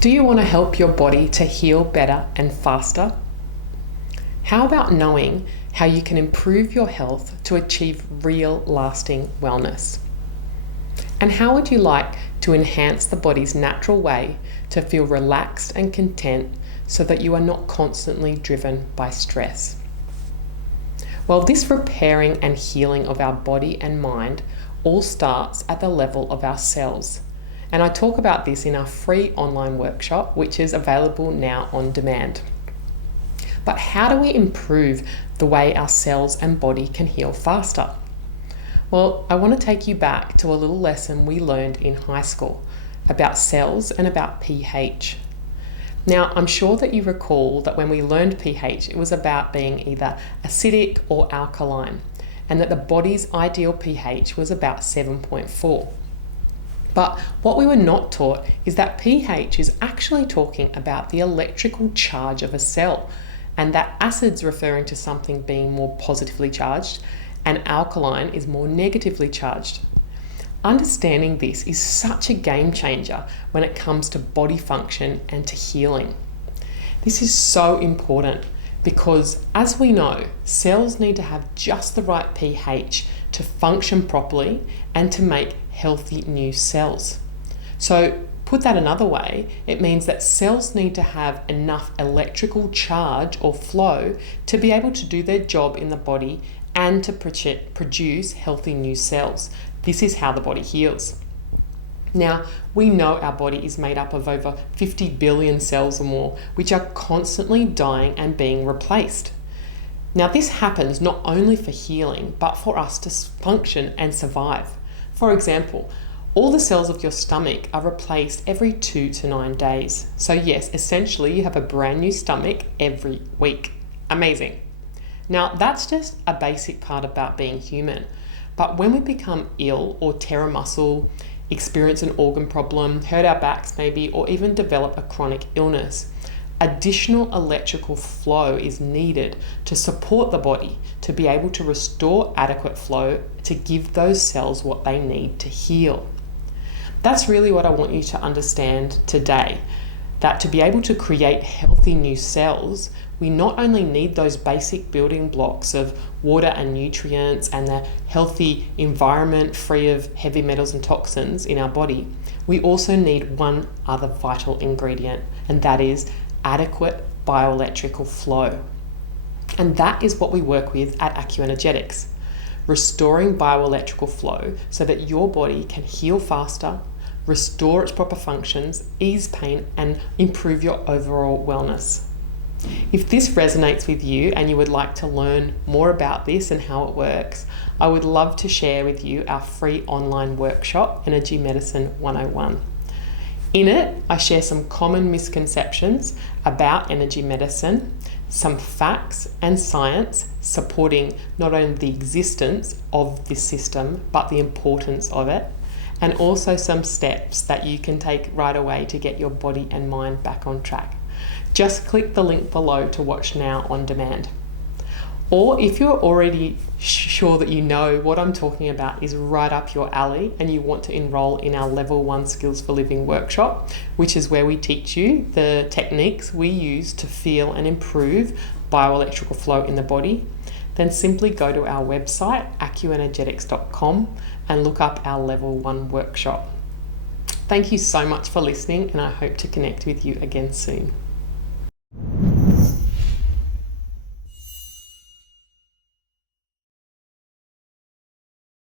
Do you want to help your body to heal better and faster? How about knowing how you can improve your health to achieve real lasting wellness? And how would you like to enhance the body's natural way to feel relaxed and content so that you are not constantly driven by stress? Well, this repairing and healing of our body and mind all starts at the level of our cells. And I talk about this in our free online workshop, which is available now on demand. But how do we improve the way our cells and body can heal faster? Well, I want to take you back to a little lesson we learned in high school about cells and about pH. Now, I'm sure that you recall that when we learned pH, it was about being either acidic or alkaline, and that the body's ideal pH was about 7.4. But what we were not taught is that pH is actually talking about the electrical charge of a cell, and that acid's referring to something being more positively charged, and alkaline is more negatively charged. Understanding this is such a game changer when it comes to body function and to healing. This is so important because, as we know, cells need to have just the right pH to function properly and to make healthy new cells. So, put that another way, it means that cells need to have enough electrical charge or flow to be able to do their job in the body and to produce healthy new cells. This is how the body heals. Now, we know our body is made up of over 50 billion cells or more, which are constantly dying and being replaced. Now, this happens not only for healing, but for us to function and survive. For example, all the cells of your stomach are replaced every 2 to 9 days. So yes, essentially you have a brand new stomach every week. Amazing. Now, that's just a basic part about being human. But when we become ill or tear a muscle, experience an organ problem, hurt our backs maybe, or even develop a chronic illness, additional electrical flow is needed to support the body to be able to restore adequate flow to give those cells what they need to heal. That's really what I want you to understand today, that to be able to create healthy new cells, we not only need those basic building blocks of water and nutrients and the healthy environment free of heavy metals and toxins in our body, we also need one other vital ingredient, and that is adequate bioelectrical flow. And that is what we work with at AcuEnergetics, restoring bioelectrical flow so that your body can heal faster, restore its proper functions, ease pain, and improve your overall wellness. If this resonates with you and you would like to learn more about this and how it works, I would love to share with you our free online workshop, Energy Medicine 101. In it, I share some common misconceptions about energy medicine, some facts and science supporting not only the existence of this system, but the importance of it, and also some steps that you can take right away to get your body and mind back on track. Just click the link below to watch now on demand. Or if you're already sure that you know what I'm talking about is right up your alley and you want to enroll in our Level 1 Skills for Living workshop, which is where we teach you the techniques we use to feel and improve bioelectrical flow in the body, then simply go to our website, AcuEnergetics.com, and look up our Level 1 workshop. Thank you so much for listening, and I hope to connect with you again soon.